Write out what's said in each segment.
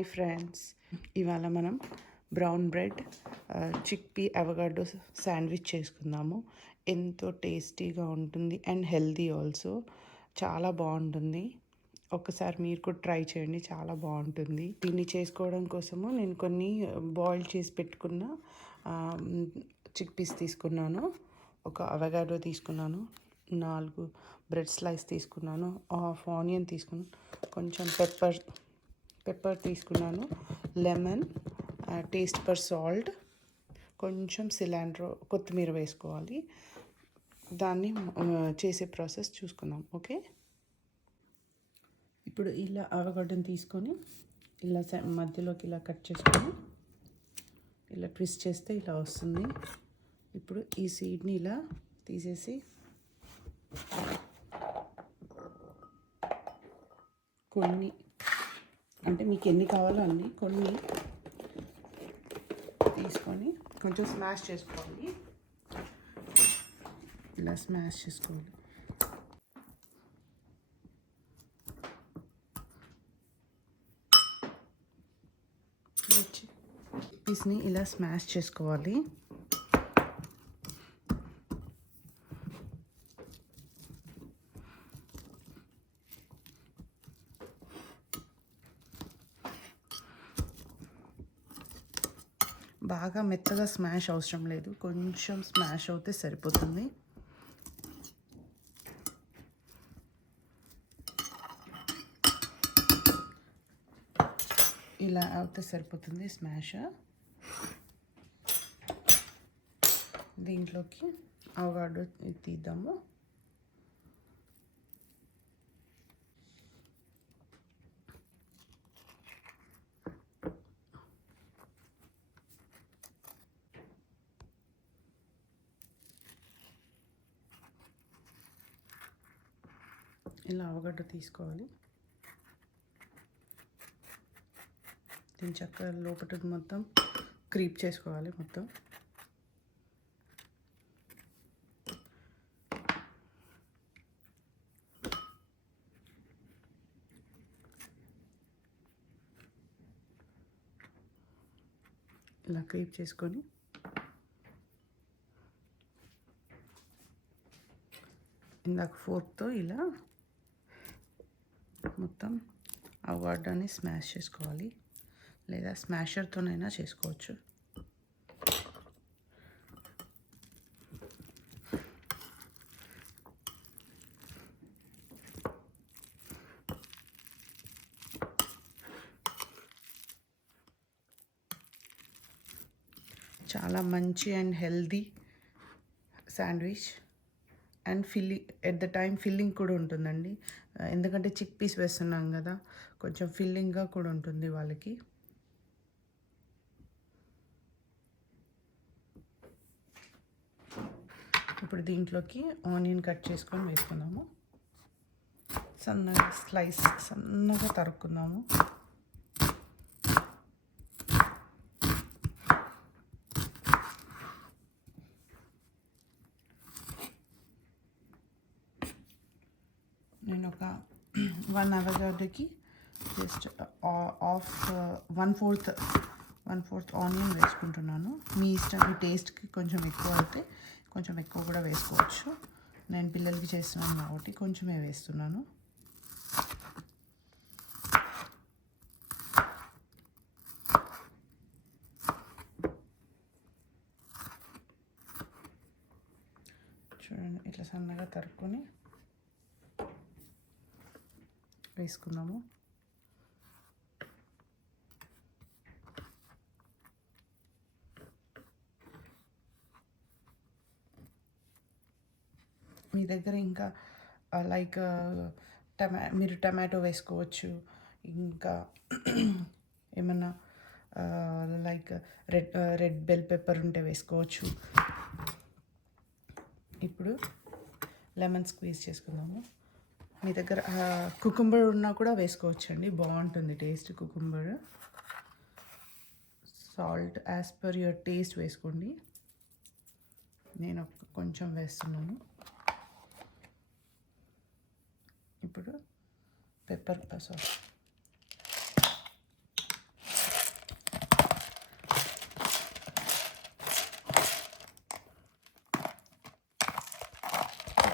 Hi friends, ఇవాళ మనం brown bread chickpea avocado sandwich చేసుకుందాము. ఎంతో టేస్టీగా ఉంటుంది అండ్ హెల్దీ ఆల్సో. చాలా బాగుంటుంది. ఒకసారి మీరు కూడా ట్రై చేయండి, చాలా బాగుంటుంది. దీన్ని చేసుకోవడం కోసము నేను కొన్ని బాయిల్ చేసి పెట్టుకున్న చిక్పీస్ తీసుకున్నాను. ఒక అవకాడో తీసుకున్నాను, 4 బ్రెడ్ స్లైస్ తీసుకున్నాను, హాఫ్ ఆనియన్ తీసుకున్నాను, కొంచెం పెప్పర్ తీసుకున్నాను, లెమన్, టేస్ట్ ఫర్ సాల్ట్, కొంచెం సిలాండ్రో కొత్తిమీర వేసుకోవాలి. దాన్ని చేసే ప్రాసెస్ చూసుకుందాం. ఓకే, ఇప్పుడు ఇలా అవకాడోని తీసుకొని ఇలా మధ్యలోకి ఇలా కట్ చేసుకొని ఇలా ట్విస్ట్ చేస్తే ఇలా వస్తుంది. ఇప్పుడు ఈ సీడ్ని ఇలా తీసేసి కొన్ని, అంటే మీకు ఎన్ని కావాలో అన్ని కొన్ని తీసుకొని కొంచెం స్మాష్ చేసుకోవాలి. ఇలా స్మాష్ చేసుకోవాలి. పీస్ని ఇలా స్మాష్ చేసుకోవాలి. బాగా మెత్తగా స్మాష్ అవసరం లేదు, కొంచెం స్మాష్ అవుతే సరిపోతుంది. ఇలా అవుతే సరిపోతుంది స్మాష్. దీంట్లోకి అవకాడో తీద్దాము. ఇలా అవగడ్డ తీసుకోవాలి. దీని చక్కగా లోపలికి మొత్తం క్రీప్ చేసుకోవాలి. మొత్తం ఇలా క్రీప్ చేసుకొని ఇందాక ఫోర్క్తో ఇలా మొత్తం అవకాడోని స్మాష్ చేసుకోవాలి, లేదా స్మాషర్తోనైనా చేసుకోవచ్చు. చాలా మంచి and healthy sandwich and at the time filling కూడా ఉంటుందండి. ఎందుకంటే చిక్ పీస్ వేస్తున్నాం కదా, కొంచెం ఫిల్లింగ్గా కూడా ఉంటుంది వాళ్ళకి. ఇప్పుడు దీంట్లోకి ఆనియన్ కట్ చేసుకొని వేసుకుందాము. సన్నగా తరుక్కుందాము. నేను ఒక 1 అవకాడోకి జస్ట్ వన్ ఫోర్త్ ఆనియన్ వేసుకుంటున్నాను. మీ ఇష్టం, మీ టేస్ట్కి కొంచెం ఎక్కువ అయితే కొంచెం ఎక్కువ కూడా వేసుకోవచ్చు. నేను పిల్లలకి చేస్తున్నాను కాబట్టి కొంచెమే వేస్తున్నాను. చూడండి, ఇట్లా సన్నగా తరుక్కొని వేసుకుందాము. మీ దగ్గర ఇంకా లైక్ మీరు టమాటో వేసుకోవచ్చు, ఇంకా ఏమన్నా లైక్ రెడ్ బెల్ పెప్పర్ ఉంటే వేసుకోవచ్చు. ఇప్పుడు లెమన్ స్క్వీజ్ చేసుకుందాము. మీ దగ్గర కుకుంబర్ ఉన్నా కూడా వేసుకోవచ్చండి, బాగుంటుంది taste. Cucumber, salt as per your taste వేసుకోండి. నేను కొంచెం వేస్తున్నాను. ఇప్పుడు పెప్పర్ సాస్,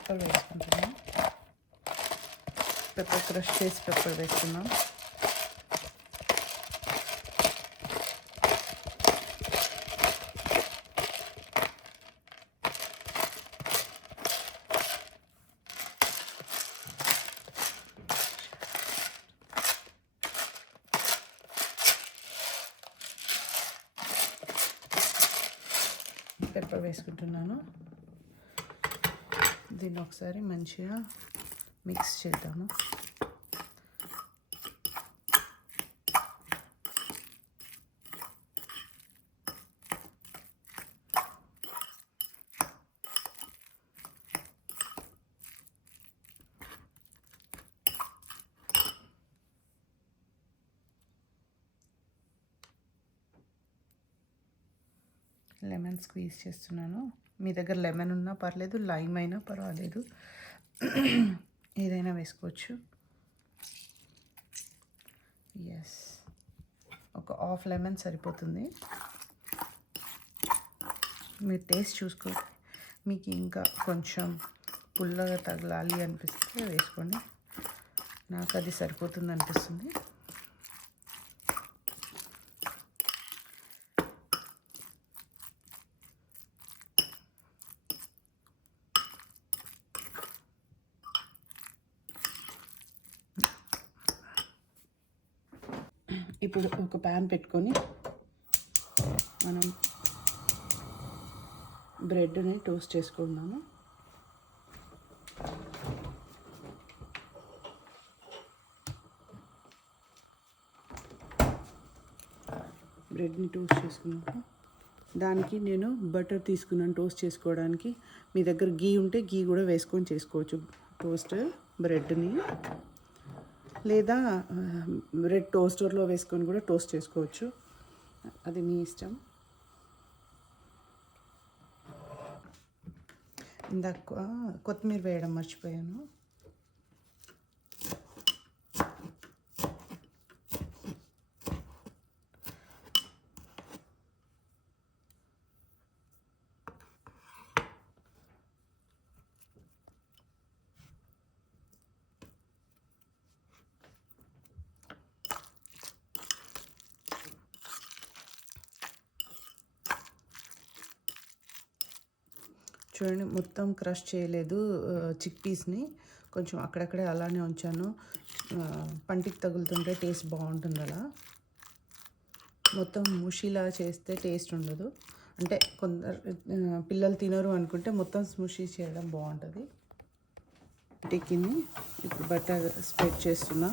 పెప్పర్ వేసుకుంటున్నాం. పెప్పర్ క్రష్ చేసి పెప్పర్ వేసుకున్నాం. పెప్పర్ వేసుకుంటున్నాను. దీన్ని ఒకసారి మంచిగా మిక్స్ చేద్దాము. లెమన్ స్క్వీజ్ చేస్తున్నాను. మీ దగ్గర లెమన్ ఉన్నా పర్లేదు, లైమ్ అయినా పర్వాలేదు, ఏదైనా వేసుకోవచ్చు. ఎస్, ఒక హాఫ్ లెమన్ సరిపోతుంది. మీరు టేస్ట్ చూసుకోండి. మీకు ఇంకా కొంచెం పుల్లగా తగలాలి అనిపిస్తే వేసుకోండి. నాకు అది సరిపోతుంది అనిపిస్తుంది. ఇప్పుడు ఒక ప్యాన్ పెట్టుకొని మనం బ్రెడ్ని టోస్ట్ చేసుకుందాము. బ్రెడ్ని టోస్ట్ చేసుకున్నాక దానికి నేను బటర్ తీసుకున్నాను టోస్ట్ చేసుకోవడానికి. మీ దగ్గర గీ ఉంటే గీ కూడా వేసుకొని చేసుకోవచ్చు టోస్ట్ బ్రెడ్ని, లేదా బ్రెడ్ టోస్టర్లో వేసుకొని కూడా టోస్ట్ చేసుకోవచ్చు, అది మీ ఇష్టం. ఇందాక కొత్తిమీర వేయడం మర్చిపోయాను. చూడండి, మొత్తం క్రష్ చేయలేదు చిక్ పీస్ని, కొంచెం అక్కడక్కడే అలానే ఉంచాను. పంటికి తగులుతుంటే టేస్ట్ బాగుంటుంది. అలా మొత్తం ముషిలా చేస్తే టేస్ట్ ఉండదు. అంటే కొందరు పిల్లలు తినరు అనుకుంటే మొత్తం స్ముషీ చేయడం బాగుంటుంది. టిక్కిని ఇప్పుడు బటర్ స్ప్రెడ్ చేస్తున్నా.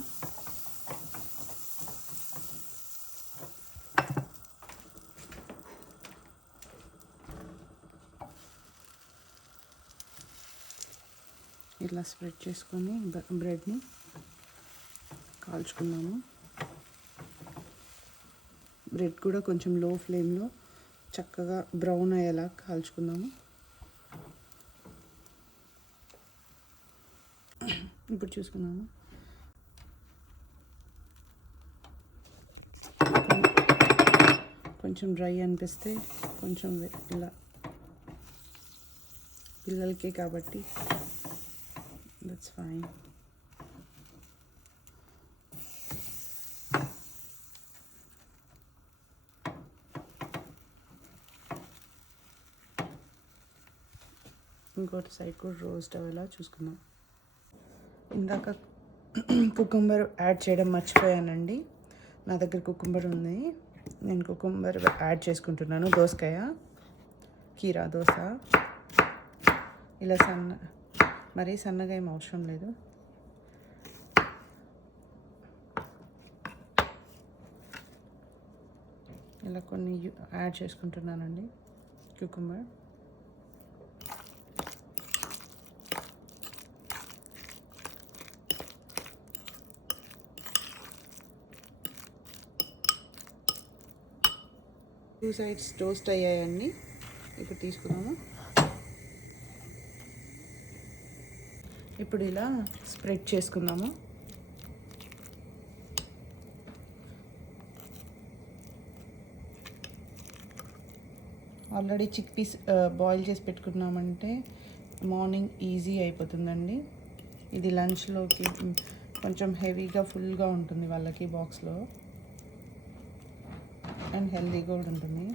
ఇట్లా స్ప్రెడ్ చేసుకొని బ్రెడ్ని కాల్చుకున్నాము. బ్రెడ్ కూడా కొంచెం లో ఫ్లేమ్లో చక్కగా బ్రౌన్ అయ్యేలా కాల్చుకున్నాము. ఇప్పుడు చూసుకున్నాము, కొంచెం డ్రై అనిపిస్తే కొంచెం ఇలా, పిల్లలకి కాబట్టి that's fine. ఇంకోటి సైడ్ కూడా రోస్ట్ అయ్యేలా చూసుకుందాం. ఇందాక కుకుంబర్ యాడ్ చేయడం మర్చిపోయానండి. నా దగ్గర కుకుంబర్ ఉంది, నేను కుకుంబర్ యాడ్ చేసుకుంటున్నాను. దోసకాయ, కీరా దోస, ఇలా మరీ సన్నగా ఏం అవసరం లేదు. ఇలా కొన్ని యాడ్ చేసుకుంటున్నానండి క్యూకంబర్. టూ సైడ్స్ టోస్ట్ అయ్యాయండి. ఇప్పుడు తీసుకున్నాము. ఇప్పుడు ఇలా స్ప్రెడ్ చేసుకుందాము. ఆల్రెడీ చిక్ పీస్ బాయిల్ చేసి పెట్టుకున్నామంటే మార్నింగ్ ఈజీ అయిపోతుందండి. ఇది లంచ్లోకి కొంచెం హెవీగా ఫుల్గా ఉంటుంది వాళ్ళకి బాక్స్లో, అండ్ హెల్దీగా కూడా ఉంటుంది.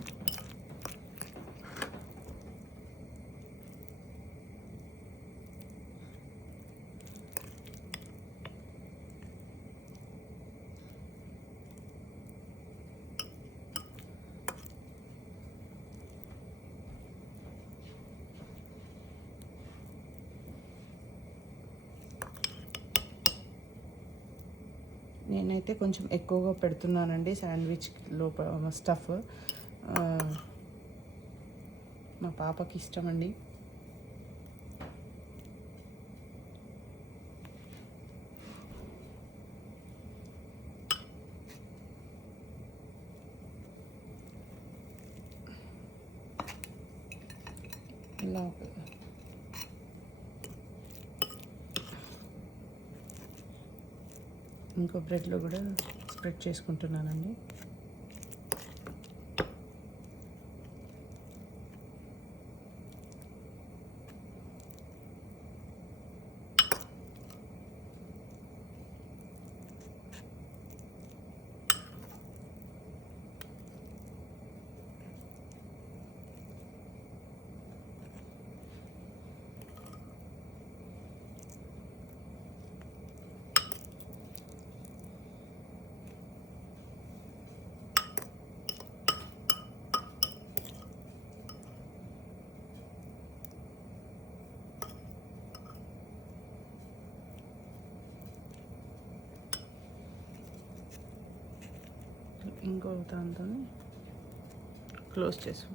నేనైతే కొంచెం ఎక్కువగా పెడుతున్నానండి శాండ్విచ్ లోపల స్టఫ్. మా పాపకి ఇష్టమండి. ఇలా ఇంకో బ్రెడ్లో కూడా స్ప్రెడ్ చేసుకుంటున్నానండి. ఇంకో దాంతో క్లోజ్ చేసాం.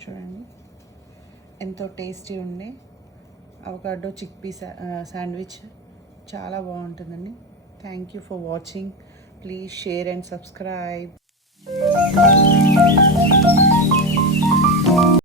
చూడండి ఎంతో టేస్టీ ఉండే అవకాడో చిక్పీ శాండ్విచ్ చాలా బాగుంటుందండి. Thank you for watching. Please share and subscribe.